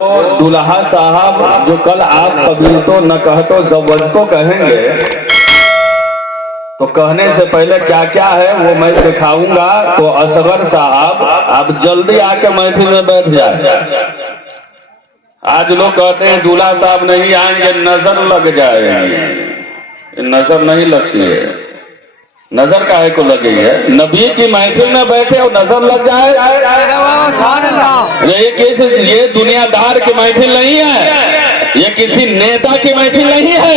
दुल्हा साहब जो कल आप कभी तो न कहतो जबरदस्तो कहेंगे, तो कहने से पहले क्या क्या है वो मैं दिखाऊंगा। तो असगर साहब आप जल्दी आके महफिल में बैठ जाए। आज लोग कहते हैं दूल्हा साहब नहीं आएंगे, नजर लग जाएगी। नजर नहीं लगती है। नजर काहे को लगी है? नबी की महफिल में बैठे और नजर लग जाए। ये दुनियादार की महफिल नहीं है, ये किसी नेता की महफिल नहीं है,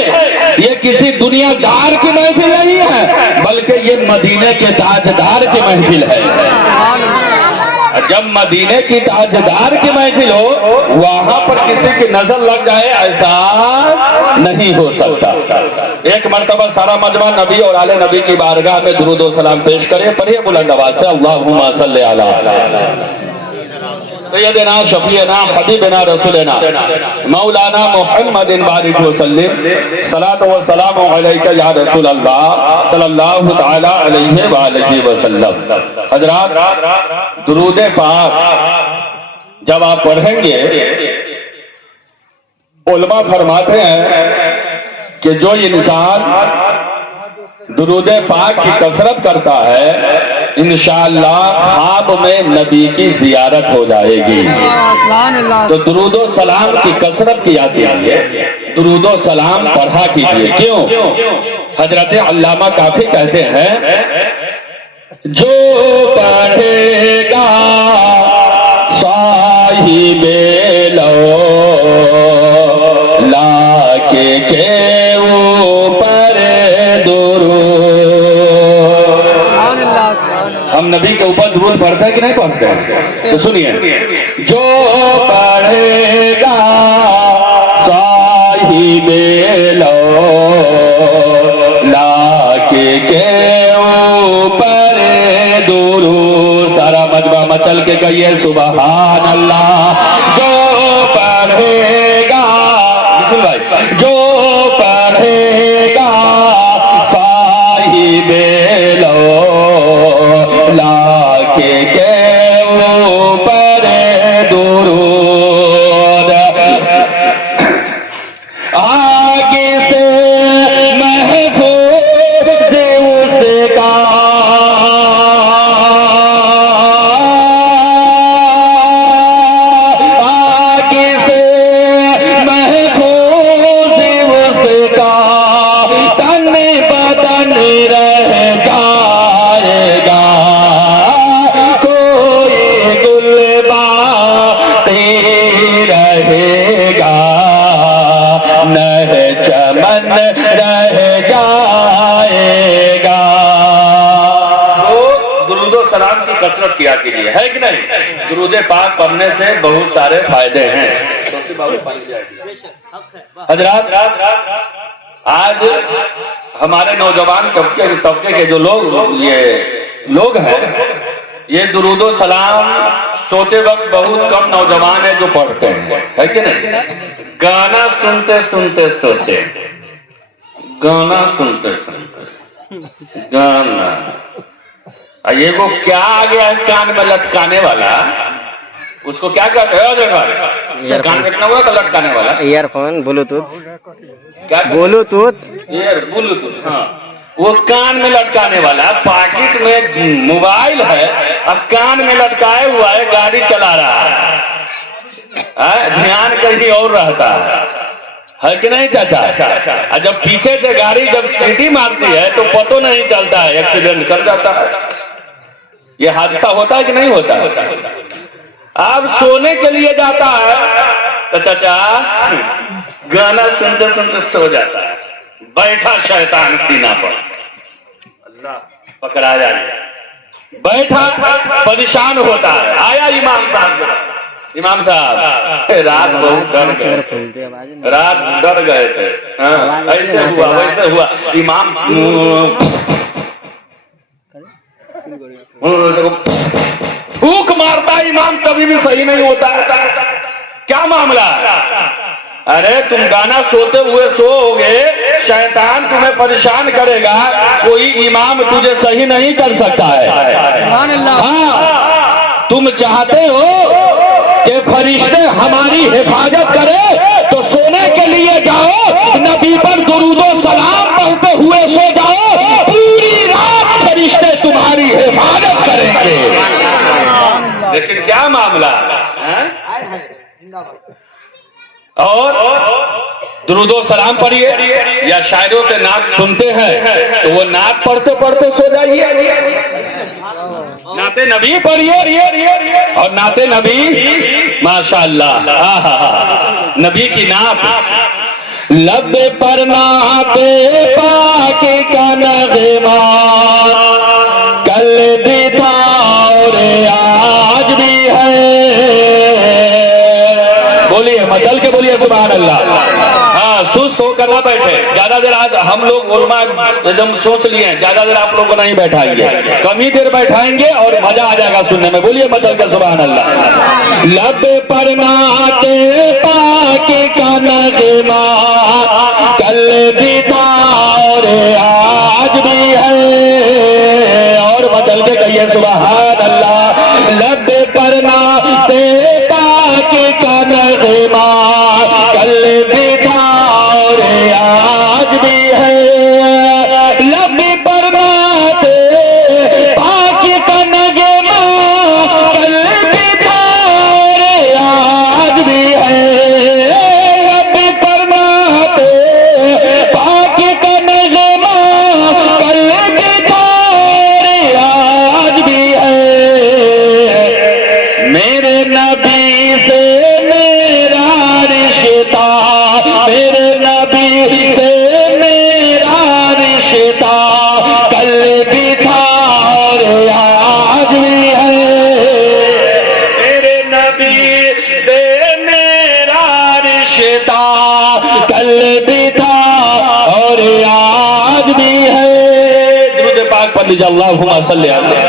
ये किसी दुनियादार की महफिल नहीं है, बल्कि ये मदीने के ताजदार की महफिल है। जब मदीने की ताजदार की महफिल हो, वहां पर किसी की नजर लग जाए, ऐसा नहीं हो सकता। एक मर्तबा सारा मजमा नबी और आले नबी की बारगाह में दुरूद और सलाम पेश करे। पढ़िए बुलंद आवाज से, अल्लाहुम्मा सल्ली अला सय्यदना शफीना हबीबना रसूलना मौलाना मुहम्मदिन बारिक वसल्लम सलात व सलाम अलैका या रसूल अल्लाह सल्लल्लाहु तआला अलैहि व आलिहि वसल्लम। हजरात, दुरूद पाक जब आप पढ़ेंगे, उलमा फरमाते हैं कि जो इंसान दुरूद पाक की कसरत करता है, इंशाअल्लाह ख्वाब में नबी की जियारत हो जाएगी। तो दुरूद और सलाम की कसरत किया कीजिए, दुरूद और सलाम पढ़ा कीजिए। क्यों? हजरत अल्लामा काफी कहते हैं, जो पढ़ेगा साहिबे ला के ऊपर हम नबी के ऊपर दुरूद पढ़ते हैं कि नहीं पढ़ते हैं? तो सुनिए, जो पढ़ेगा साहिबे ला के ऊपर दुरूद, सारा मजमा मचल के कहिए सुबहान अल्लाह। जो पढ़ेगा, जो पढ़ेगा साहिबे के ऊपर दुरूद, आगे से महफूज उसका, आगे से महफूज उसका तन बदन रह जाएगा। चमन रह जाएगा। तो दुरूद और सलाम की कसरत किया कीजिए, है कि नहीं? दुरूद पाक पढ़ने से बहुत सारे फायदे हैं। हजरात, आज हमारे नौजवान तबके के जो लोग हैं, ये दुरूद और सलाम सोते वक्त बहुत कम नौजवान है जो पढ़ते हैं, है कि नहीं? गाना सुनते सुनते सोचे, गाना सुनते सुनते गाना, ये को क्या आ गया है कान में लटकाने वाला, उसको क्या कहते हैं? कान में लटकाने वाला ईयरफोन, ब्लूटूथ, क्या ब्लूटूथ, ब्लूटूथ, हाँ, वो कान में लटकाने वाला। पॉकेट में मोबाइल है, अब कान में लटकाए हुआ है, गाड़ी चला रहा है, ध्यान कहीं और रहता है कि नहीं चाचा? जब पीछे से गाड़ी जब सीटी मारती है तो पता नहीं चलता है, एक्सीडेंट कर जाता है। ये हादसा होता है कि नहीं होता? अब सोने के लिए जाता है तो चाचा गाना सुनते सुनते सो जाता है, बैठा शैतान सीना पर, अल्लाह पकड़ा जाए, बैठा परेशान होता है। आया इमाम साहब, इमाम साहब रात बहुत डर गए, रात डर गए थे, हाँ, ऐसे हुआ वैसे हुआ। इमाम फूक मारता है, इमाम कभी भी सही नहीं होता है। क्या मामला? अरे तुम गाना सोते हुए सोओगे, शैतान तुम्हें परेशान करेगा, कोई इमाम तुझे सही नहीं कर सकता है। हाँ, तुम चाहते हो کہ فرشتے ہماری حفاظت کرے تو سونے کے لیے جاؤ، نبی پر درود و سلام پڑھتے ہوئے سو جاؤ، پوری رات فرشتے تمہاری حفاظت کریں گے۔ لیکن کیا معاملہ اور درود و سلام پڑھیے یا شاعروں کے نعت سنتے ہیں تو وہ نعت پڑھتے پڑھتے سو جائیے، نعت نبی پڑھیے اور نعت نبی ماشاءاللہ نبی کی نعت، لب پر نعت پاک کا نغمہ کل بھی تھا اور آج بھی ہے، بولیے مچل کے بولیے سبحان اللہ۔ ہاں سست ہو کر نہ بیٹھے، زیادہ دیر آج ہم لوگ علماء ایک دم سوچ لیے ہیں، زیادہ دیر آپ لوگوں کو نہیں بیٹھائیں گے، کم ہی دیر بیٹھائیں گے اور مزہ آ جائے گا سننے میں، بولیے مچل کے سبحان اللہ۔ لب پر نعت پاک کا نغمہ کل بھی تھا اور آج بھی ہے، اور مچل کے کہیے سبحان اللہ۔ لب پر نعت پاک کا نغمہ کل بھی تھا اور آج بھی ہے، لب پر نعت پاک کا نغمہ کل بھی تھا اور آج بھی ہے، لب پر نعت پاک کا نغمہ کل بھی تھا اور آج بھی ہے، میرے نبی سے میرا رشتہ، میرے نبی سے میرا رشتہ کل بھی تھا اور آج بھی ہے، میرے نبی سے میرا رشتہ کل بھی تھا اور آج بھی ہے۔ درود پاک پڑھ لیجیے، اللہم صلی علیہ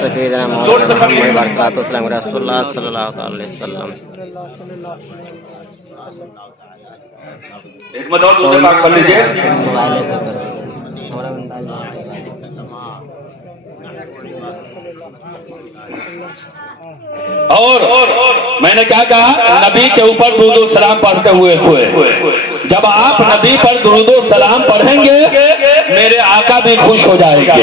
سیدنا محمد رسول اللہ صلی اللہ علیہ وسلم۔ ایک مرتبہ درود پاک پڑھ لیجیے۔ اور میں نے کیا کہا، نبی کے اوپر درود و سلام پڑھتے ہوئے سوئے، جب آپ نبی پر درود و سلام پڑھیں گے میرے آقا بھی خوش ہو جائیں گے،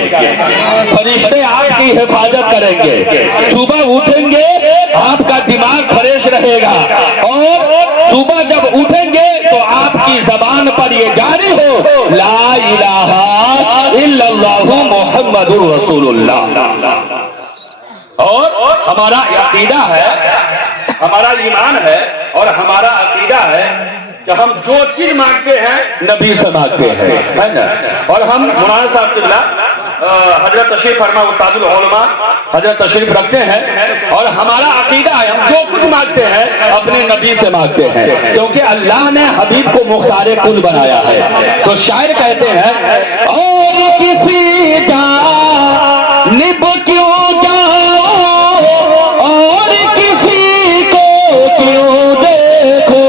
فرشتے آپ کی حفاظت کریں گے، صبح اٹھیں گے آپ کا دماغ فریش رہے گا، اور صبح جب اٹھیں گے تو آپ کی زبان پر یہ جاری ہو لا الہ الا اللہ محمد رسول اللہ۔ اور ہمارا عقیدہ ہے، ہمارا ایمان ہے اور ہمارا عقیدہ ہے کہ ہم جو چیز مانگتے ہیں نبی سے مانگتے ہیں، ہے نا؟ اور ہم مولانا صاحب قبلہ حضرت تشریف فرما استاد العلماء حضرت تشریف رکھتے ہیں، اور ہمارا عقیدہ ہے ہم جو کچھ مانگتے ہیں اپنے نبی سے مانگتے ہیں، کیونکہ اللہ نے حبیب کو مختار کل بنایا ہے۔ تو شاعر کہتے ہیں، اور کسی جانب کیوں جاؤ اور کسی کو کیوں دیکھو،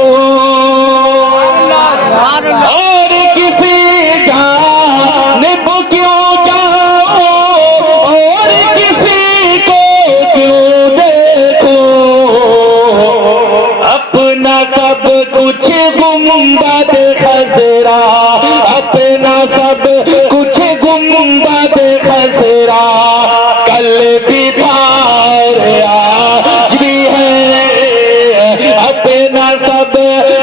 اور کسی جانب کیوں جاؤ اور کسی کو کیوں دیکھو، اپنا سب کچھ گنبد خضرا، اپنا سب کچھ گنبد خضرا کل بھی تھا اور آج بھی ہے، اپنا سب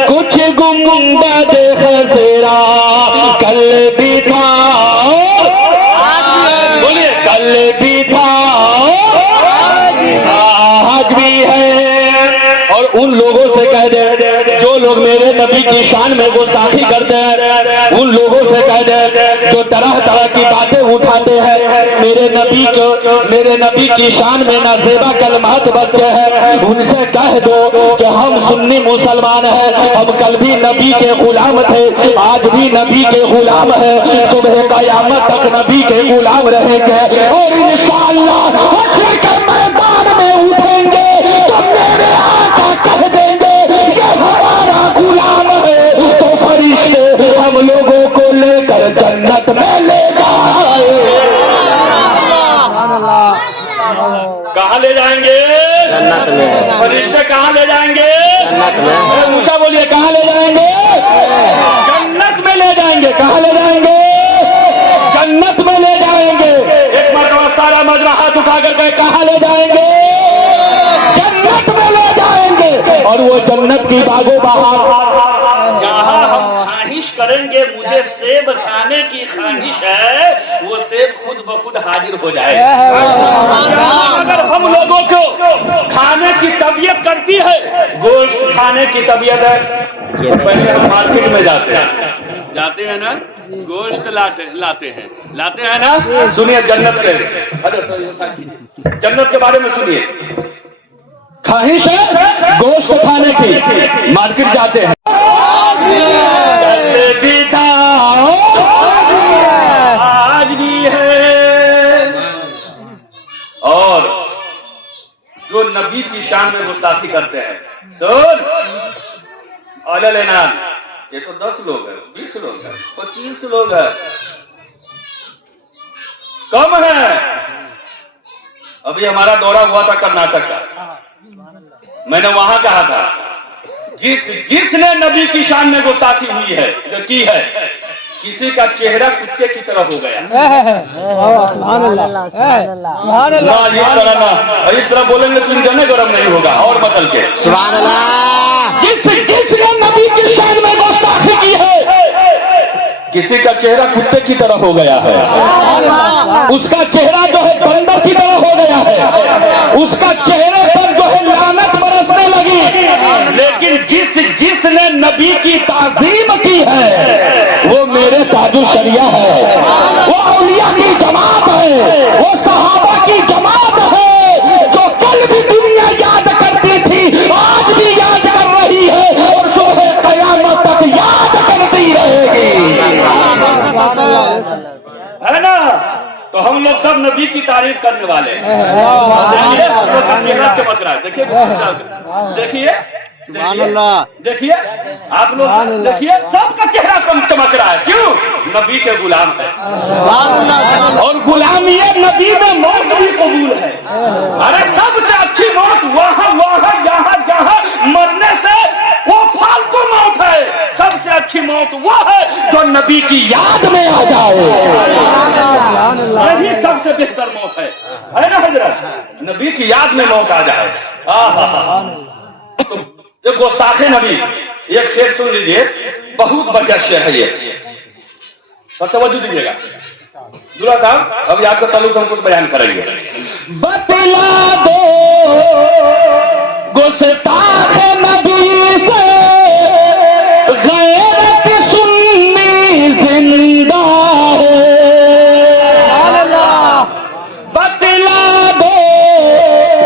کچھ گنبد خضرا کل بھی تھا بولیے کل بھی تھا آج بھی ہے۔ اور ان لوگوں سے کہہ دے جو لوگ میرے نبی کی شان میں گستاخی کرتے ہیں، ان لوگوں سے کہہ دے جو طرح طرح کی باتیں اٹھاتے ہیں میرے نبی کی شان میں نازیبا کلمات بچے ہیں، ان سے کہہ دو کہ ہم سنی مسلمان ہیں، ہم کل بھی نبی کے غلام تھے، آج بھی نبی کے غلام ہیں، صبح قیامت تک نبی کے غلام رہیں گے، اور انشاءاللہ حشر کے میدان میں اٹھیں گے تو میرے آقا کہہ دیں گے یہ ہمارا غلام ہے، تو فرشتے ہم لوگوں کو لے کر جنت میں لے جائیں۔ کہاں لے جائیں گے؟ جنت میں۔ فرشتے کہاں لے اونچا بولیے کہاں لے جائیں گے؟ جنت میں لے جائیں گے. کہاں لے جائیں گے؟ جنت میں لے جائیں گے. ایک مرتبہ سارا مجمع ہاتھ اٹھا کر کے کہاں لے جائیں گے؟ جنت میں لے جائیں گے. اور وہ جنت کی باغوں بہار جہاں ہم خواہش کریں گے مجھے سیب کھانے کی خواہش ہے، وہ سیب خود بخود حاضر ہو جائے گا. اگر ہم لوگوں کو کھانے کی طبیعت کرتی ہے، گوشت کھانے کی طبیعت ہے، تو پہلے ہم مارکیٹ میں جاتے ہیں نا، گوشت لاتے ہیں نا. سنیے جنت کے جنت کے بارے میں سنیے. خواہش ہے گوشت کھانے کی، مارکیٹ جاتے ہیں. آج بھی ہے. اور جو نبی کی شان میں گستاخی کرتے ہیں، سن اعلی لینان، یہ تو 10 لوگ ہیں، 20 لوگ ہیں، 25 لوگ ہیں، کم ہے. ابھی ہمارا دورہ ہوا تھا کرناٹک کا، میں نے وہاں کہا تھا جس نے نبی کی شان میں گستاخی ہوئی ہے جو کی ہے، کسی کا چہرہ کتے کی طرح ہو گیا. اس طرح بولیں گے تو انجن گرم نہیں ہوگا. اور بدل کے سبحان اللہ. جس نے نبی کی شان میں گستاخی کی ہے، کسی کا چہرہ کتے کی طرح ہو گیا ہے، اس کا چہرہ جو ہے بندر کی طرح ہو گیا ہے، اس کا چہرے پر جو ہے لعنت برسنے لگی. لیکن جس نے نبی کی تعظیم کی ہے وہ میرے تاج الشریعہ ہے، وہ اولیاء کی جماعت ہے، وہ صحابہ کی جماعت ہے، جو کل بھی دنیا یاد کرتی تھی آج بھی یاد کر رہی ہے اور صبح قیامت تک یاد کرتی رہے گی. ہے نا. تو ہم لوگ سب نبی کی تعریف کرنے والے ہیں. دیکھیے ہم لوگ کا چہرہ چمک رہا ہے. دیکھیے سبحان اللہ. دیکھیے آپ لوگ دیکھیے سب کا چہرہ چمک رہا ہے. کیوں؟ نبی کے غلام ہے. اور غلامی نبی میں موت بھی قبول ہے. ارے سب سے اچھی موت وہاں جہاں مرنے سے وہ فالتو موت ہے. سب سے اچھی موت وہ ہے جو نبی کی یاد میں آ جائے. یہی سب سے بہتر موت ہے نا حضرت؟ نبی کی یاد میں موت آ جائے. تو گستاخ نبی ایک شعر سن لیجیے، بہت بڑھیا شعر ہے یہ، توجہ دیجیے گا. دلہا صاحب ابھی آپ کا تعلق ہم کچھ بیان کریں گے. بتلا دو گستاخ نبی سے غیرت سنی زندہ ہے. بتلا دو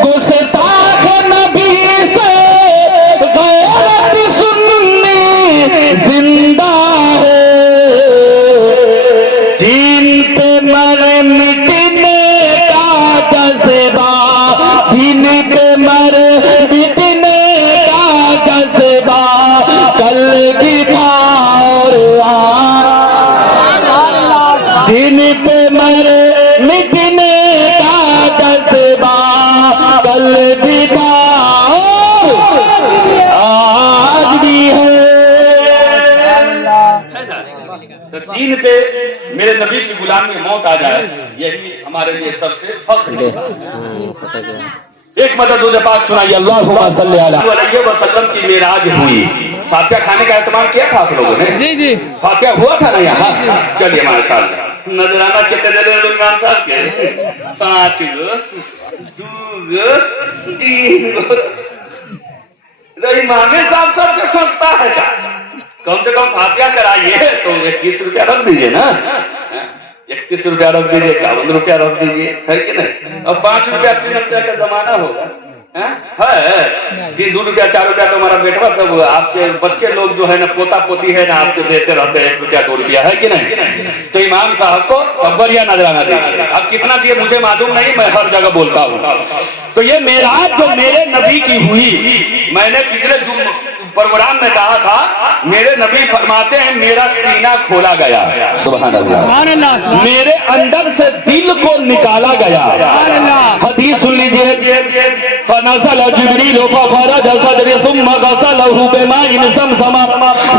گستاخ نبی سے غیرت سنی زندہ ہے. دین پہ مر مٹنے کا جذبہ، دین پہ مر مٹنے کا جذبہ کل کی تھا اور دین پہ مر مٹنے کا جذبہ کل بھی تھا آج بھی ہے. تو دین پہ میرے نبی کی غلامی میں موت آ جائے، یہی ہمارے لیے سب سے فخر ہے. ایک مدد پاک سنائیے. اللہم صلی علیہ وسلم کی معراج ہوئی. فاتحہ کھانے کا اہتمام کیا تھا آپ لوگوں نے؟ جی فاتحہ ہوا تھا نا یہاں. چلیے ماشاء اللہ. نظرانہ کتنے دے عمران صاحب کے 5 گو 2 گو 3 گو. امام صاحب سب سے سستا ہے کیا؟ کم سے کم فاتحہ کرائیے تو 21 روپیہ رکھ دیجیے نا. 31 روپیہ رکھ دیجیے، 51 روپیہ رکھ دیجیے، ہے کہ نہیں؟ اب 5 روپیہ 3 روپیہ کا زمانہ ہوگا ہے. 2 روپیہ 4 روپیہ تو ہمارا بیٹا سب آپ کے بچے لوگ جو ہے نا پوتا پوتی ہے نا آپ سے دیتے رہتے ہیں 1 روپیہ 2 روپیہ، ہے کہ نہیں؟ تو امام صاحب کو بڑھیا نظرانہ دیجیے. اب کتنا دیے مجھے معلوم نہیں، میں ہر جگہ بولتا ہوں. تو یہ معراج جو میرے نبی کی ہوئی، میں نے پچھلے پروگرام میں کہا تھا میرے نبی فرماتے ہیں میرا سینہ کھولا گیا, سبحان اللہ, میرے اندر سے دل کو نکالا گیا. حدیث سن لیجیے, فنزل جبریل ففرج صدری ثم غسله بماء زمزم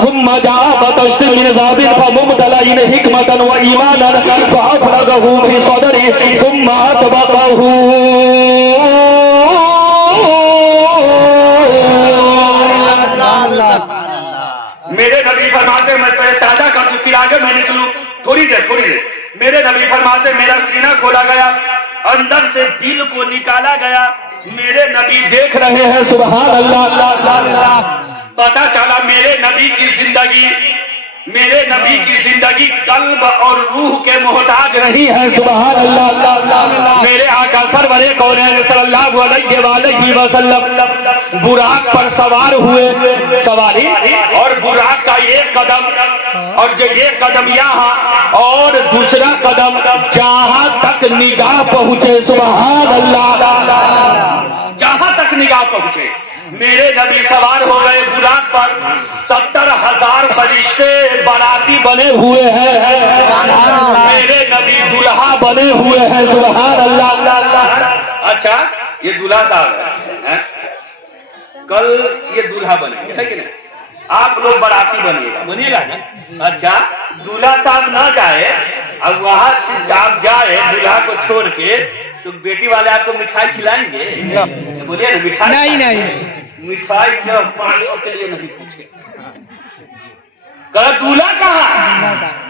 ثم جاء بطشت من ذهب فمبتلئ حكمة وإيمانا فأفرغه في صدري ثم أطبقه. میرے نبی فرماتے میں پہلے تازہ کر دوں پھر آگے میں نکلوں, تھوڑی دیر. میرے نبی فرماتے میرا سینہ کھولا گیا, اندر سے دل کو نکالا گیا. میرے نبی دیکھ رہے ہیں, سبحان اللہ. پتا چلا میرے نبی کی زندگی قلب اور روح کے محتاج نہیں ہے, سبحان اللہ. میرے آقا سرور کونین صلی اللہ علیہ وآلہ وسلم براق پر سوار ہوئے, سواری, اور براق کا ایک قدم اور ایک قدم یہاں اور دوسرا قدم جہاں تک نگاہ پہنچے, سبحان اللہ, جہاں تک نگاہ پہنچے. میرے نبی سوار ہو گئے براق پر, 70,000 فرشتے باراتی بنے ہوئے ہیں, میرے نبی دلہا بنے ہوئے ہیں, سبحان اللہ. اچھا یہ دلہا صاحب ہے, کل یہ دلہا بنے گا, ہے کہ نہیں؟ آپ لوگ باراتی بنیے گا نا. اچھا دلہا صاحب نہ جائے, اب وہاں آپ جائے دلہا کو چھوڑ کے, تو بیٹی والے آپ کو مٹھائی کھلائیں گے؟ بولیے نا مٹھائی نہیں, مٹھائی کیا پانیوں کے لیے نہیں پوچھے. دولہا کہاں؟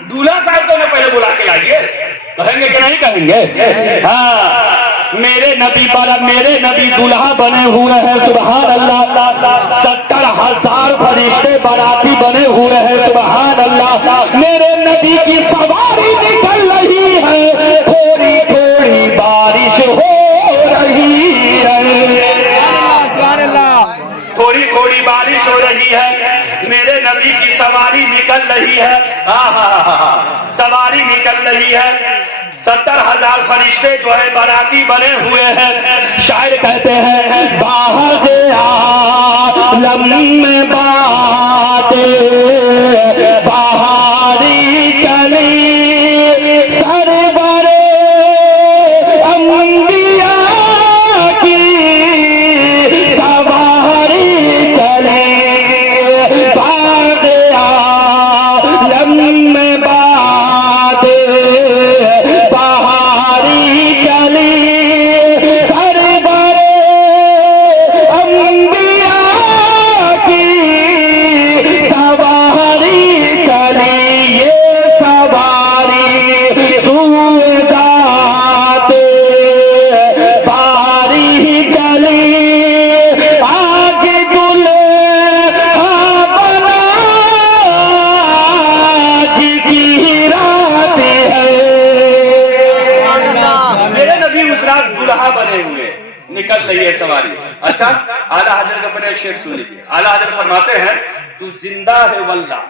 دولہا صاحب کو پہلے بلا کے لائیے, کہیں گے کہ نہیں کہیں گے؟ ہاں, میرے نبی دولہا بنے ہوئے ہیں, سبحان اللہ. 70,000 فرشتے باراتی بنے ہوئے ہیں, سبحان اللہ. میرے نبی کی سواری نکل رہی ہے, تھوڑی تھوڑی بارش ہو رہی ہے, تھوڑی تھوڑی بارش ہو رہی ہے. میرے نبی کی سواری نکل رہی ہے, سواری نکل رہی ہے. 70,000 فرشتے جو ہے باراتی بنے ہوئے ہیں. شاعر کہتے ہیں باہر عالم میں باتیں بہاری چلی, سرور انبیاء کی سواری چلی, باغ عالم میں باتیں بہاری چلی, سرور انبیاء کی سواری چلی. یہ سواری سوئدات باری چلی, آج دلہا بنا کی رات ہے. میرے نبی اس رات دلہا بنے ہوئے نکل رہی ہے سواری. اچھا اعلیٰ حضرت کا بڑے شعر سن لیجیے. اعلیٰ حضرت فرماتے ہیں تو زندہ ہے واللہ,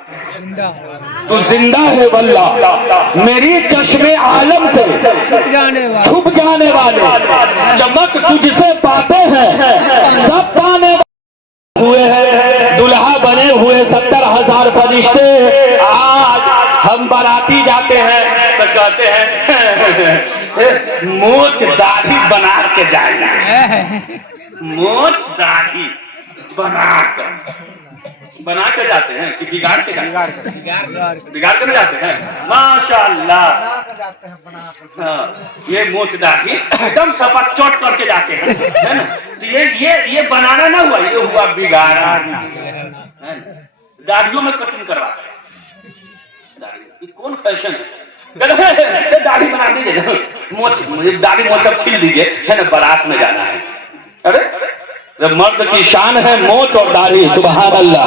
تو زندہ ہے واللہ, میری چشم عالم سے چھپ جانے والے چمک تجھ سے پاتے ہیں, سب پانے ہوئے ہیں. دلہا بنے ہوئے 70,000 فرشتے. آج ہم باراتی جاتے ہیں تو کہتے ہیں موچ داڑھی بنا کے جائیں گے, موچ داڑھی بنا کے جاتے ہیں کہ بگاڑ کے نہ جاتے ہیں. ماشاءاللہ, یہ موچ داڑھی ایک دم سپٹ چوٹ کر کے جاتے ہیں, ہے نا. تو یہ بنانا نہ ہوا, یہ ہوا بگاڑنا. داڑھیوں میں کٹنگ کرواتے ہیں. کون فیشن ہے؟ داڑھی بنا دیجیے, داڑھی موچ چھیل دیجیے, ہے نا, بارات میں جانا ہے. ارے مرد کی شان ہے موچ اور داڑھی, سبحان اللہ.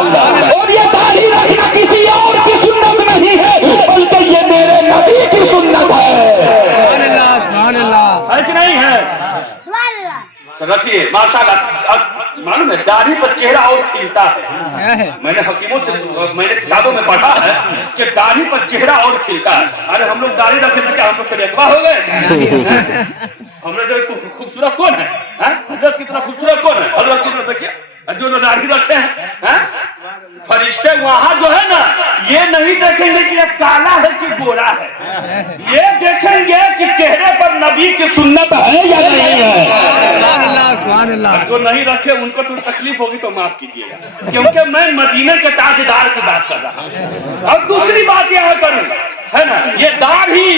اور یہ داڑھی رکھنا کسی اور کی سنت نہیں ہے, بلکہ یہ میرے نبی کی سنت ہے. سبحان اللہ, ہے کہ نہیں ہے؟ رکھیے ماشاءاللہ. معلوم ہے داڑھی پر چہرہ اور کھلتا ہے. میں نے حکیموں سے, میں نے کتابوں میں پڑھا ہے کہ داڑھی پر چہرہ اور کھلتا ہے. ارے ہم لوگ داڑھی رکھتے تھے, ہم لوگ تریکوا ہو گئے. ہم نے خوبصورت کون ہے؟ حضرت کی طرح خوبصورت کون ہے؟ حضرت کی طرح دیکھیے جو داڑھی رکھتے ہیں. फरिश्ते वहां जो है ना, ये नहीं देखेंगे कि ये काला है कि गोरा है, ये देखेंगे कि चेहरे पर नबी की सुन्नत है या नहीं है। जो नहीं रखे उनको तो तकलीफ होगी तो माफ कीजिएगा, क्योंकि मैं मदीने के ताजदार की बात कर रहा हूँ। और दूसरी बात यहाँ करूँ है ना, ये दाढ़ी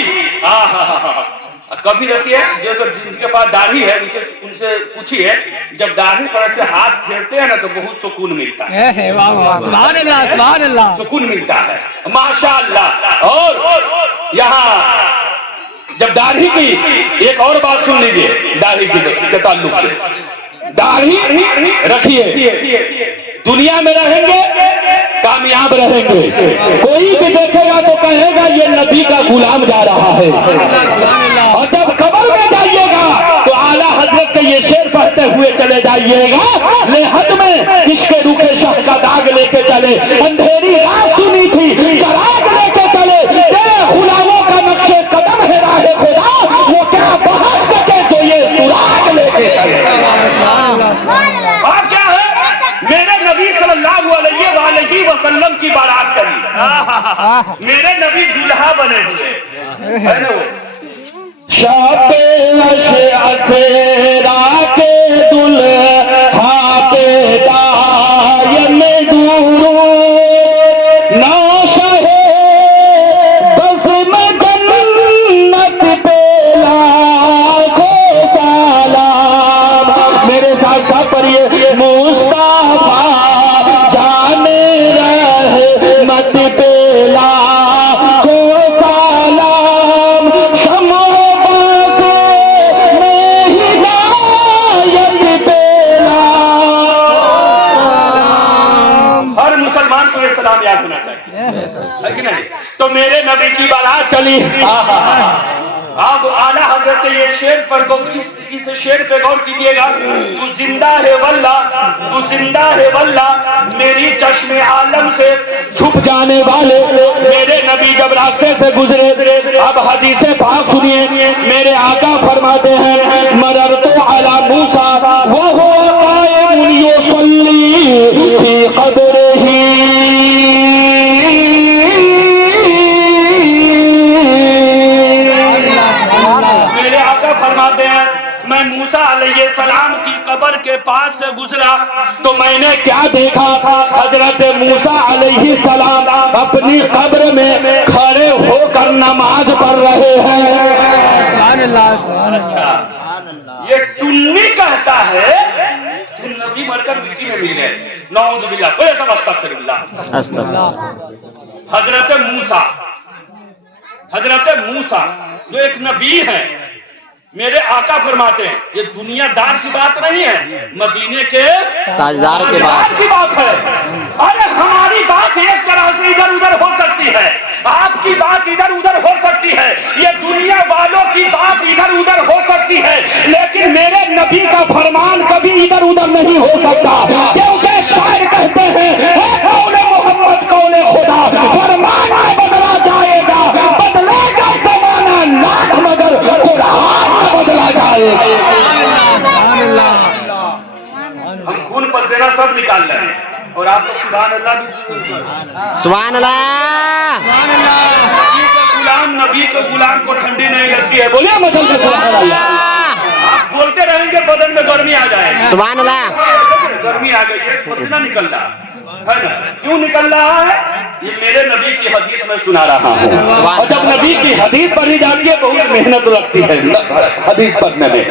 कभी रखिए, जो जिनके पास दाढ़ी है उनसे पूछिए, जब दाढ़ी पर से हाथ फेरते हैं ना तो बहुत सुकून मिलता है, सुकून मिलता है माशाअल्लाह। और यहाँ जब दाढ़ी की एक और बात सुन लीजिए, दाढ़ी के ताल्लुक से, दाढ़ी रखिए, दुनिया में रहेंगे कामयाब रहेंगे, कोई भी देखेगा तो कहेगा ये नबी का गुलाम जा रहा है। और जब कब्र में जाइएगा तो आला हजरत के ये शेर पढ़ते हुए चले जाइएगा, ले हद में किसके रुखे शह का दाग लेके चले, अंधेरी रात सुनी थी चराग लेके चले, तेरे गुलामों का नक्शे कदम है राहे खुदा, वो क्या बहस सके जो ये सुराग लेके चले। और क्या है, मेरे नबी सल्लल्लाहु अलैहि वसल्लम की बारात चली, मेरे नबी दुल्हा बने हुए है ना, वो शाबे अशेरा के दुल्हा पे दायन दूरो ना शहे बज़्म जन्नत पे लाखों सलाम। मेरे साथ साथ पढ़िए, मुस्तफा जाने रहमत पे लाखों सलाम, शम्ओ सलाम याद होना चाहिए, है कि नहीं। तो मेरे नबी की बारात चली, अब आला हजरत ये शेर पर इस शेर पे गौर कीजिएगा, तू जिंदा है वल्ला, तू जिंदा है वल्ला, मेरी चश्मे आलम से छुप जाने वाले मेरे नबी जब रास्ते से गुजरे। अब हदीसे पाक सुनिए, मेरे आका फरमाते हैं, मरर तो अला मूसा वो कायमुन युसल्ली फी क़ब्रिही, फरमाते हैं मैं मूसा अलैहिस्सलाम की कब्र के पास से गुजरा तो मैंने क्या देखा, हजरत मूसा अलैहिस्सलाम अपनी कब्र में खड़े होकर नमाज पढ़ रहे हैं। अच्छा, ये टुन्नी कहता है कि नबी मरकर मिट्टी में मिल गए, नऊज़ुबिल्लाह, कोई सब अस्तगफिरुल्लाह। हजरत मूसा जो एक नबी है, मेरे आका फरमाते हैं ये दुनियादार की बात नहीं है, मदीने के ताजदार की बात है। अरे हमारी बात एक तरह से इधर उधर हो सकती है, आपकी बात इधर उधर हो सकती है, ये दुनिया वालों की बात इधर उधर हो सकती है, लेकिन मेरे नबी का फरमान कभी इधर उधर नहीं हो सकता, क्योंकि शायर कहते हैं कौले मोहम्मद कौले खुदा, फरमान बदला जाएगा, बदलेगा ज़माना नाक मगर कुरान बदला जाएगा। हम खून पसीना सब निकाल रहे हैं और आप लोग सुभान अल्लाह भी सुभान अल्लाह। नबी के गुलाम को ठंडी नहीं लगती है, बोलिए मतलब सुभान अल्लाह। आप बोलते रहेंगे बदन में गर्मी आ जाएगी, सुभान अल्लाह। गर्मी आ गई है, पसीना निकल रहा है ना, क्यों निकल रहा है, ये मेरे नबी की हदीस में सुना रहा हूँ। और जब नबी की हदीस पढ़ी जाती है बहुत मेहनत लगती है हदीस पढ़ने में।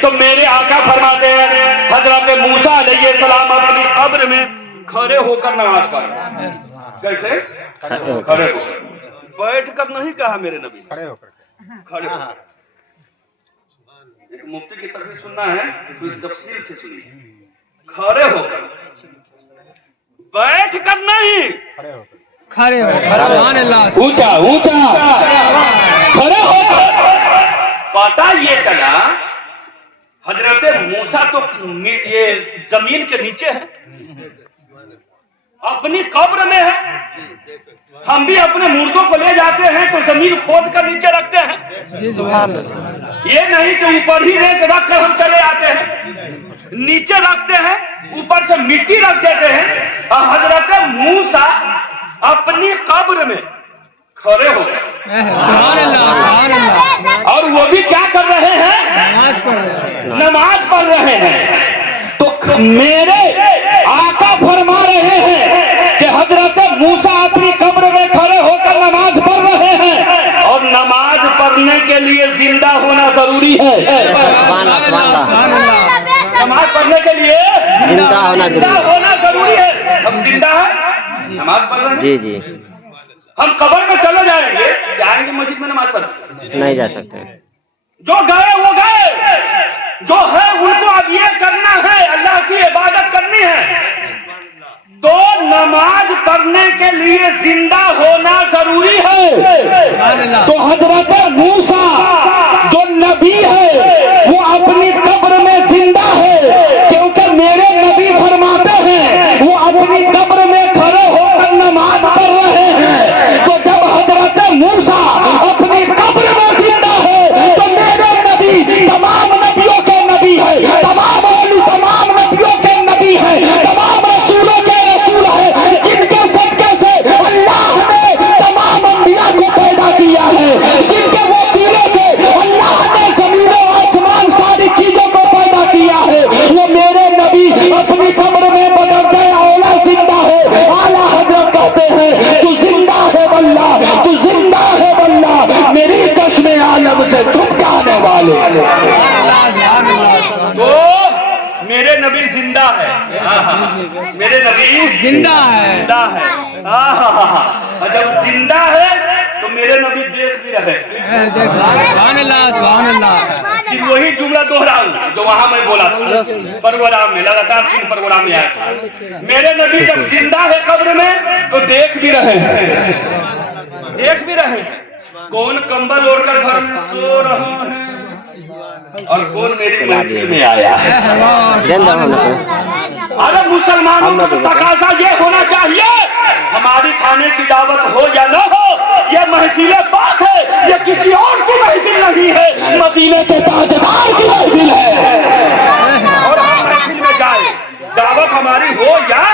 तो मेरे आका फरमाते हैं हजरत मूसा अलैहिस्सलाम अपनी कब्र में खड़े होकर नमाज पढ़, कैसे खड़े होकर, बैठ कर नहीं कहा मेरे नबी, खड़े होकर। एक मुफ्ती की तकरीर सुनना है तो तफसील से सुनिए, खड़े होकर, बैठ कर नहीं, खड़े होकर, ऊंचा ऊंचा खड़े होकर। पता ये चला हजरत मूसा तो ये जमीन के नीचे है, अपनी कब्र में है, हम भी अपने मुर्दों को ले जाते हैं तो जमीन खोद कर नीचे रखते हैं, ये नहीं कि ऊपर ही रेत रख कर हम चले आते हैं, नीचे रखते हैं, ऊपर से मिट्टी रख देते हैं। हजरत मूसा अपनी कब्र में खड़े हो गए और वो भी क्या कर रहे हैं? नमाज पढ़ रहे हैं। तो मेरे आका फरमा रहे हैं कि हजरत मूसा अपनी कब्र में खड़े होकर नमाज पढ़ रहे हैं और नमाज पढ़ने के लिए जिंदा होना जरूरी है। नमाज पढ़ने के लिए जिंदा होना जरूरी है। हम जिंदा है, नमाज पढ़ रहे हैं। जी जी, हम कब्र में चले जाएंगे मस्जिद में नमाज पढ़ते नहीं जा सकते। जो गए वो गए, जो है उनको अब ये करना है, अल्लाह की इबादत करनी है। तो नमाज पढ़ने के लिए जिंदा होना जरूरी है। तो हजरत मूसा जो नबी है वो अपनी कब्र में जिंदा है, क्योंकि मेरे नबी फरमाते हैं वो अपनी कब्र में खड़े होकर नमाज पढ़ रहे हैं। तो जब हजरत मूसा अपनी कब्र में जिंदा है तो मेरे नबी तमाम नबियों के नबी है, तमाम नबियों के नबी है, तमाम रसूलों के रसूल है, जिनके सदके से अल्लाह ने तमाम अंबिया को पैदा किया है, जिनके वसीले से अल्लाह ने जमीन और आसमान सारी चीजों को पैदा किया है। वो मेरे नबी अपनी कब्र में बदल गए, औला जिंदा है। आला हजरत कहते हैं तू जिंदा है वल्लाह, तू जिंदा है वल्लाह, मेरी चश्मे आलम से छुप जाने वाले। तो मेरे नबी जिंदा है, मेरे नबी जिंदा है। और जब जिंदा है तो मेरे नबी देख भी रहे। फिर वही जुमला दोहराऊं जो वहां मैं बोला था प्रोग्राम में, लगातार 3 प्रोग्राम में आया था। मेरे नबी जब जिंदा है कब्र में तो देख भी रहे हैं, देख भी रहे हैं कौन कंबल ओढ़कर घर में सो रहे हैं और कौन मेरी महफिल में आया है। अरे मुसलमानों का तकाजा ये होना चाहिए, हमारी खाने की दावत हो या न हो, ये महफिल पाक है, ये किसी और की महफिल नहीं है, मदीने के ताजदार की महफिल है। और हम महफिल में जाए, दावत हमारी हो या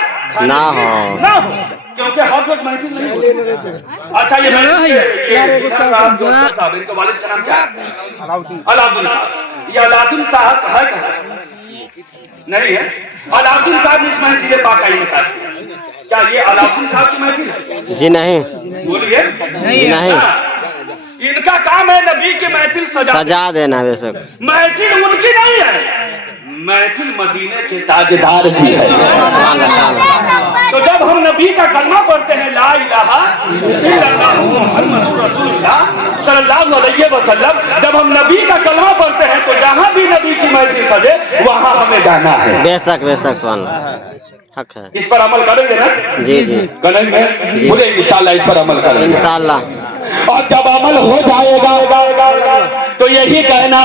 ना हो, क्योंकि हर रोज महफिल नहीं होती। अच्छा ये साहब, इनके वालिद का नाम क्या है? अलाउद्दीन साहब। ये अलाउद्दीन साहब है नहीं है? अलाउद्दीन साहब इस महफिल पाक आई में क्या ये अलाउद्दीन साहब की महफिल है? जी नहीं, बोलिए नहीं। इनका काम है नबी की महफिल सजा देना। बेशक महफिल उनकी नहीं है, महफिल मदीने के ताजदार की है। तो जब हम नबी का कलमा पढ़ते हैं ला इलाहा इल्लल्लाह मुहम्मदुर रसूलुल्लाह सल्लल्लाहु अलैहि वसल्लम, जब हम नबी का कलमा पढ़ते हैं तो जहाँ भी नबी की महफिल सजे वहाँ हमें जाना है। बेशक बेशक, सुभान हक है। इस पर अमल करेंगे ना? जी जी, करेंगे, बोले इंशाल्लाह इस पर अमल करेंगे इंशाल्लाह। और जब अमल हो जाएगा तो यही कहना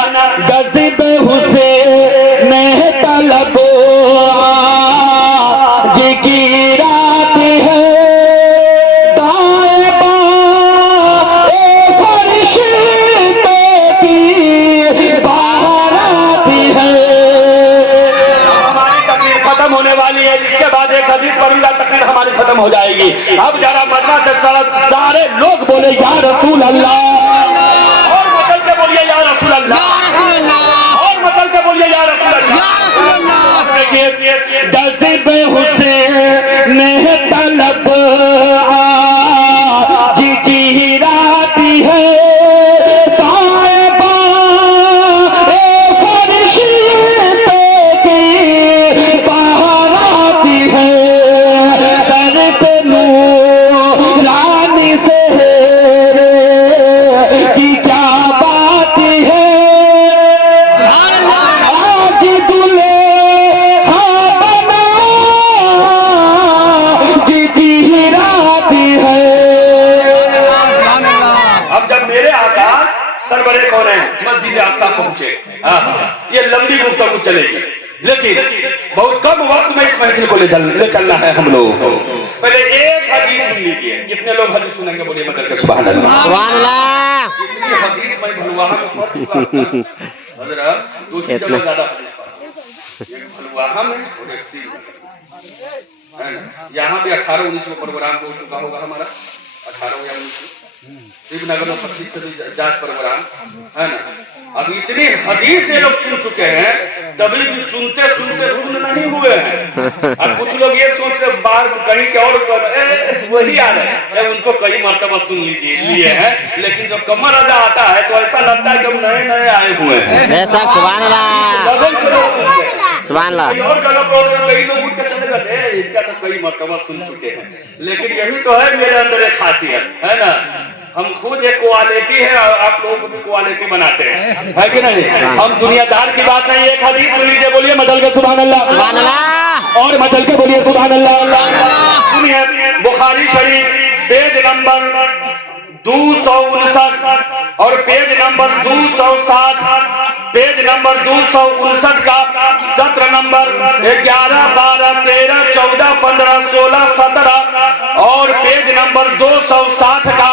गज़ब हुसैन तलब की रात है, दाएं बाएं फरिश्ते की बारात है। हमारी तकरीर खत्म होने वाली है, जिसके बाद एक हदीस पढ़ूंगा, तकरीर हमारी खत्म हो जाएगी। अब जरा मजमा से सारे लोग बोले या रसूल अल्लाह, और मचल के बोलिए या रसूल अल्लाह, और मचल के बोलिए या रसूल अल्लाह। गज़ब हुसैन तलब आज की रात है, दाएं बाएं फरिश्ते की बारात है, सर पे नूरानी सेहरे की क्या बात है, आज दूल्हे सरबरे कौन है मस्जिद अक्सा पहुंचे। ये लंबी गुफ्तगू चलेगी, लेकिन बहुत कम वक्त में इस महफिल को ले चलना है हम लोगों को। पहले एक हदीस सुन लीजिए, कितने लोग हदीस सुनेंगे बोलिए मैं करके सुभान अल्लाह। सुभान अल्लाह। जितनी हदीस मैं भलवाहा में पढ़ चुका हूं हजरत, दो चीजों में ज्यादा भलवाहा में और है ना। यहाँ भी 18-19 प्रोग्राम हो चुका होगा हमारा, 18 या 19 शिवनगर में 25 से भी ज्यादा प्रोग्राम है ना। अब इतनी हदीस ये लोग सुन चुके हैं, तभी भी सुनते सुनते सुन नहीं हुए हैं। और कुछ लोग ये सोच रहे बाहर कहीं के और वही आ रहे हैं, उनको कई मरतबा सुन लिए हैं, लेकिन जब कमर अदा आता है तो ऐसा लगता है कि हम नए नए आए हुए हैं। सुभान अल्लाह सुभान अल्लाह। और जगह पर कई लोग उठ के चले गए थे, इनका तो कई मरतबा सुन चुके हैं, लेकिन यही तो है मेरे अंदर एक खासियत है ना। हम खुद एक क्वालिटी है और आप लोगों को भी क्वालिटी बनाते हैं, है कि नहीं। हम दुनियादार की बात नहीं, एक हदीस सुन लीजिए, बोलिए मचल के सुभान अल्लाह सुभान अल्लाह और मचल के बोलिए सुभान अल्लाह। सुनिए, बुखारी शरीफ पेज नंबर 259 और पेज नंबर 260, पेज नंबर 259 का सत्र नंबर 11, 12, 13, 14, 15, 16, 17 और पेज नंबर 260 का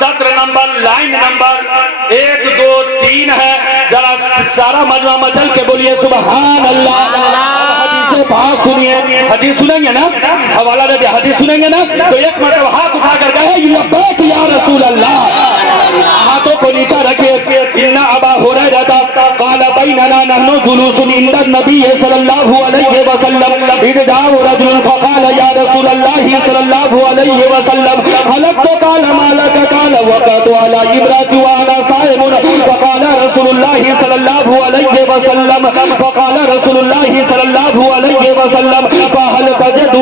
सत्र नंबर लाइन नंबर 1, 2, 3 है। जरा सारा मजमा मचल के बोलिए सुभान अल्लाह। बात सुनिए, हदीस सुनेंगे ना, हवाला दे दिया, हदीस सुनेंगे ना तो एक मतलब हाथ उठा कर कहे लब्बैक या रसूल अल्लाह। हाथों को नीचा रखिए। इन्ना अबा हुरैरा قال بيننا نحن جلوس عند النبي صلى الله عليه وسلم إذ جاء رجل فقال يا رسول الله صلى الله عليه وسلم هلكت قال ما لك قال وقعت على امرأتي وأنا صائم فقال رسول الله صلى الله عليه وسلم فقال رسول الله صلى الله عليه وسلم فهل تجد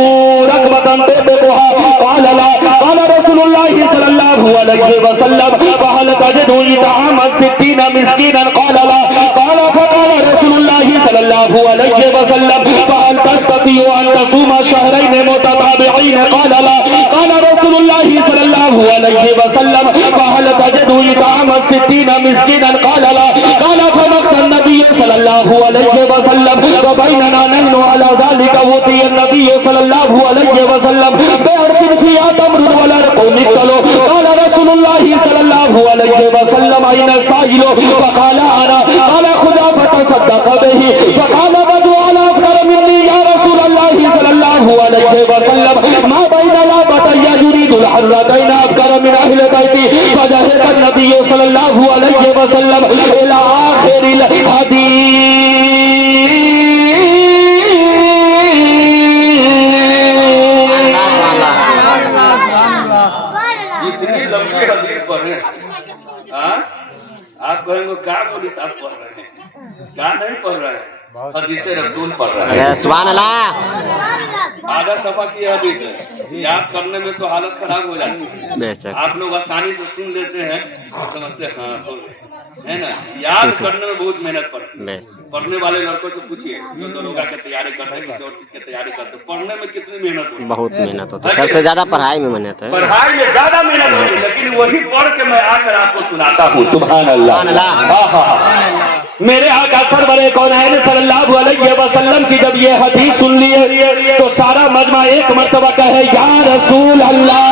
ركبة تطبقها قال لا قال رسول الله صلى الله عليه وسلم فهل تجد إطعام 60 مسكينا قال لا قال فقال رسول الله صلى الله عليه وسلم فهل تستطيع أن تصوم شهرين متتابعين قال لا قال رسول الله صلى الله عليه وسلم فهل تجد إطعام 60 مسكينا قال لا قال فمكث النبي صلى الله عليه وسلم وبيننا نحن على ذلك أوتي النبي صلى الله عليه وسلم بأرض فيها تمر والأرض مثل قال رسول الله صلى الله عليه وسلم أين السائل فقال أنا قال خذا فتصدق به فقال بدو على أكثر مني يا رسول الله صلى الله عليه وسلم ما بين لابتي يريد الحرتين أكثر من أهل بيتي فجهز النبي صلى الله عليه وسلم إلى آخر الحديث. इतनी लंबी हदीस पढ़ रहे हैं, आप कहेंगे क्या बोली साहब पढ़ रहे हैं, क्या नहीं पढ़ रहे हैं, हदीस रसूल पढ़ रहे हैं। सुभान अल्लाह। आधा सफा की हदीस है, याद करने में तो हालत खराब हो जाती है। बेशक आप लोग आसानी से सुन लेते हैं, समझते हैं हाँ है ना। याद करने में बहुत मेहनत पड़ती है। पढ़ने वाले लड़कों से पूछिए जो दरोगा की तैयारी कर रहे हैं, किसी और चीज की तैयारी करते हैं, पढ़ने में कितनी मेहनत होती है। बहुत मेहनत होती है, सबसे ज्यादा पढ़ाई में मेहनत है। पढ़ाई में ज्यादा मेहनत होती है, लेकिन वही पढ़ के मैं आकर आपको सुनाता हूँ। सुभान अल्लाह। मेरे आका सरवरे कौनैन सल्लल्लाहु अलैहि वसल्लम की जब ये हदीस सुन लिए तो सारा मजमा एक मर्तबा कहे या रसूल अल्लाह।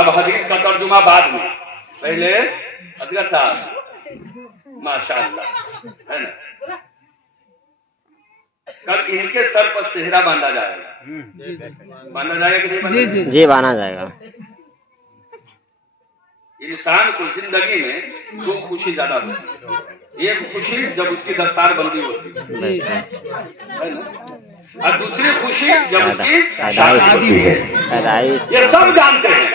अब हदीस का तर्जुमा बाद में, पहले असगर साहब माशाअल्लाह है ना, कल इनके सर पर सेहरा बांधा जाएगा। बांधा जाएगा कि नहीं बांधा जाएगा? जी बांधा जाएगा। इंसान को जिंदगी में दो खुशी ज्यादा होती है, एक खुशी जब उसकी दस्तार बंदी होती है ना, और दूसरी खुशी जब उसकी शादी होती है। ये सब जानते हैं,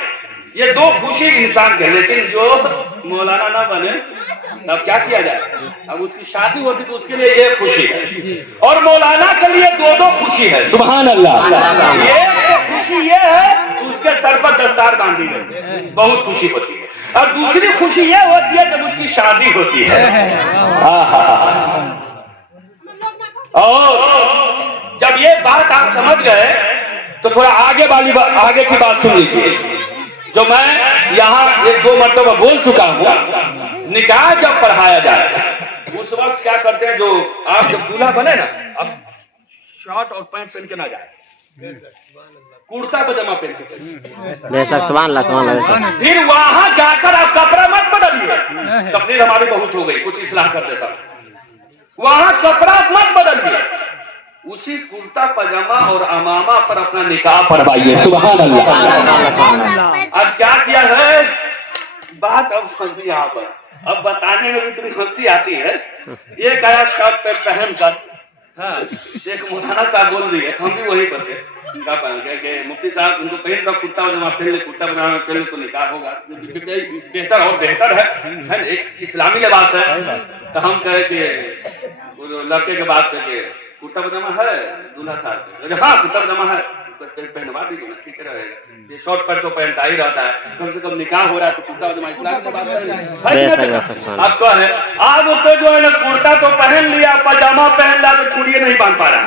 ये दो खुशी इंसान के, लेकिन जो मौलाना ना बने तब क्या किया जाए, अब उसकी शादी होती तो उसके लिए एक खुशी है, और मौलाना के लिए दो खुशी है। सुभान अल्लाह। एक खुशी ये है उसके सर पर दस्तार बांधी गई, बहुत खुशी होती है, और दूसरी खुशी ये होती है जब उसकी शादी होती है। और जब ये बात आप समझ गए तो थोड़ा आगे की बात सुन लीजिए, जो मैं यहाँ 1-2 मरतबा बोल चुका हूँ। निकाह जब पढ़ाया जाए उस वक्त क्या करते हैं, जो आप जब दूल्हा बने ना, अब शर्ट और पैंट पहन के ना जाए, कुर्ता पजामा पहन के। बेशक सुभान अल्लाह सुभान अल्लाह। फिर वहां जाकर आप कपड़ा मत बदलिए, तफसीर हमारी बहुत हो गई, कुछ इस्लाह कर देता हूं। वहां कपड़ा मत बदलिए, उसी कुर्ता पजामा और अमामा पर अपना निकाह पढ़वाइए। सुभान अल्लाह। अब क्या किया है, बात अब फंसी यहाँ पर, अब बताने में भी थोड़ी हंसी आती है। एक आया शर्ट पे पहन कर, हाँ, एक मौलाना साहब बोल दिए, हम भी वही पर थे, क्या पहन के मुफ्ती साहब उनको पहन का कुर्ता पजामा पहन ले, कुर्ता पजामा पहन ले तो निकाह होगा, बेहतर और बेहतर है, एक इस्लामी लिबास है। तो हम कहे कि लड़के के बात से कुर्ता पजामा है दूल्हा साहब, हाँ कुर्ता पजामा है, पहनवा दीजिए ना, ठीक रहेगा। ये शॉर्ट पैंट तो पहनता ही रहता है, कम से कम निकाह हो रहा है तो कुर्ता पजामा इस्लाम की बात है। आपको है आज तो जो है ना कुर्ता तो पहन लिया, पजामा पहन लिया तो चूड़िए नहीं बांध पा रहा।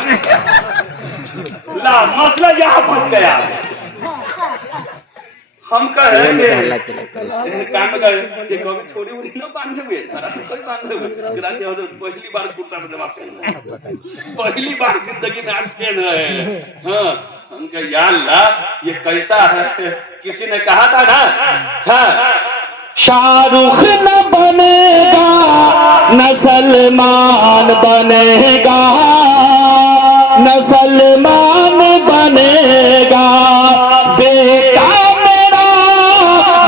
ला मसला यहाँ फंस गया। हम कहे काम कहे कभी छोड़ी उड़ी ना बांधे हुए, कोई बांधे हुए, पहली बार कुर्ता पजामा पहन, पहली बार जिंदगी में आज पहन रहे हैं। हाँ, हम कहे या अल्लाह ये कैसा है। किसी ने कहा था ना, हाँ, शाहरुख न बनेगा न सलमान बनेगा, न सलमान बनेगा, बेटा मेरा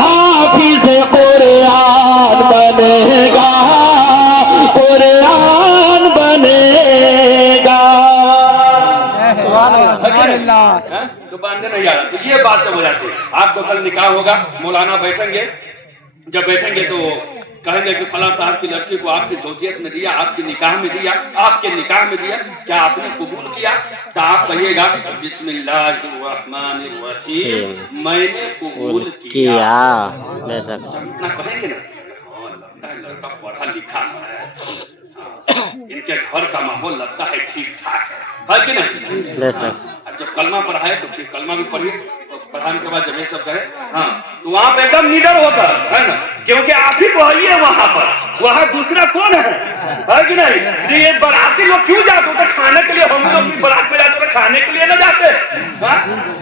हाफिज कुरान बनेगा, कुरान बनेगा। तो बांधने नहीं आ रहा, तो ये बात सब हो जाती है। आपको कल निकाह होगा, मौलाना बैठेंगे, जब बैठेंगे तो कहेंगे कि फला साहब की लड़की को आपकी ज़ौजियत में दिया, आपके निकाह में दिया, आपके निकाह में दिया, क्या आपने कबूल किया? तो आप कहिएगा बिस्मिल्लाहिर्रहमानिर्रहीम, मैंने कबूल किया। इतना कहेंगे ना, लगता है लड़का पढ़ा लिखा है, इनके घर का माहौल लगता है ठीक ठाक है कि नहीं? अब जब कलमा पढ़ाए तो फिर कलमा भी पढ़िए, पढ़ाने के बाद जब ये सब कहे, हाँ, तो वहाँ पे एकदम निडर होकर, है ना, क्योंकि आप ही तो आइए वहाँ पर, वहाँ दूसरा कौन है कि नहीं? तो ये बाराती लोग क्यों जाते होते खाने के लिए? हम लोग भी बारात में जाते खाने के लिए ना जाते, हाँ,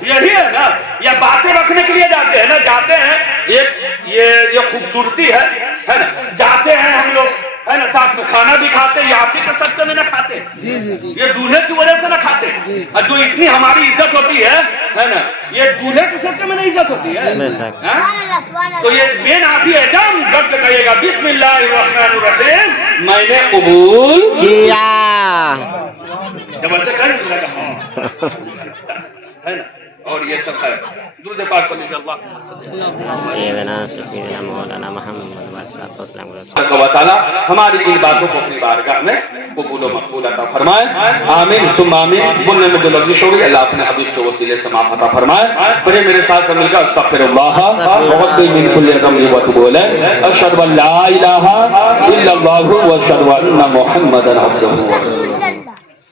यही है ना, या बातें रखने के लिए जाते हैं ना, जाते हैं ये खूबसूरती है ना, जाते हैं हम लोग, है ना, साथ में खाना भी खाते, ये आप ही के सत्य में ना खाते, जी जी जी, ये दूल्हे की वजह से ना खाते, और जो इतनी हमारी इज्जत होती है ना, ये दूल्हे के सत्य में नहीं इज्जत होती है। तो ये मेन आप ही एकदम डट के कहिएगा बिस्मिल्लाहिर्रहमानिर्रहीम, मैंने कबूल किया। जब ऐसे करें है ना, और ये सब है दुरूद पाक को लीजिए। अल्लाह हमारी इन बातों को अपनी बारगाह में कबूल व मकबूल अता फरमाए। आमीन सुम्मा आमीन। बोलने में जो लफ्ज़ होगी अल्लाह अपने हबीब के वसीले से माफ़ अता फरमाए। पढ़े मेरे साथ सब मिलकर अस्तगफिरुल्लाह बहुत मिन कुल्लि ज़ंबि व अतूबु इलैह, अशहदु अन ला इलाहा इल्लल्लाहु व अशहदु अन्ना मुहम्मदन अब्दुहु व रसूलुहु।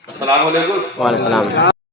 अस्सलामु अलैकुम। वालेकुम सलाम।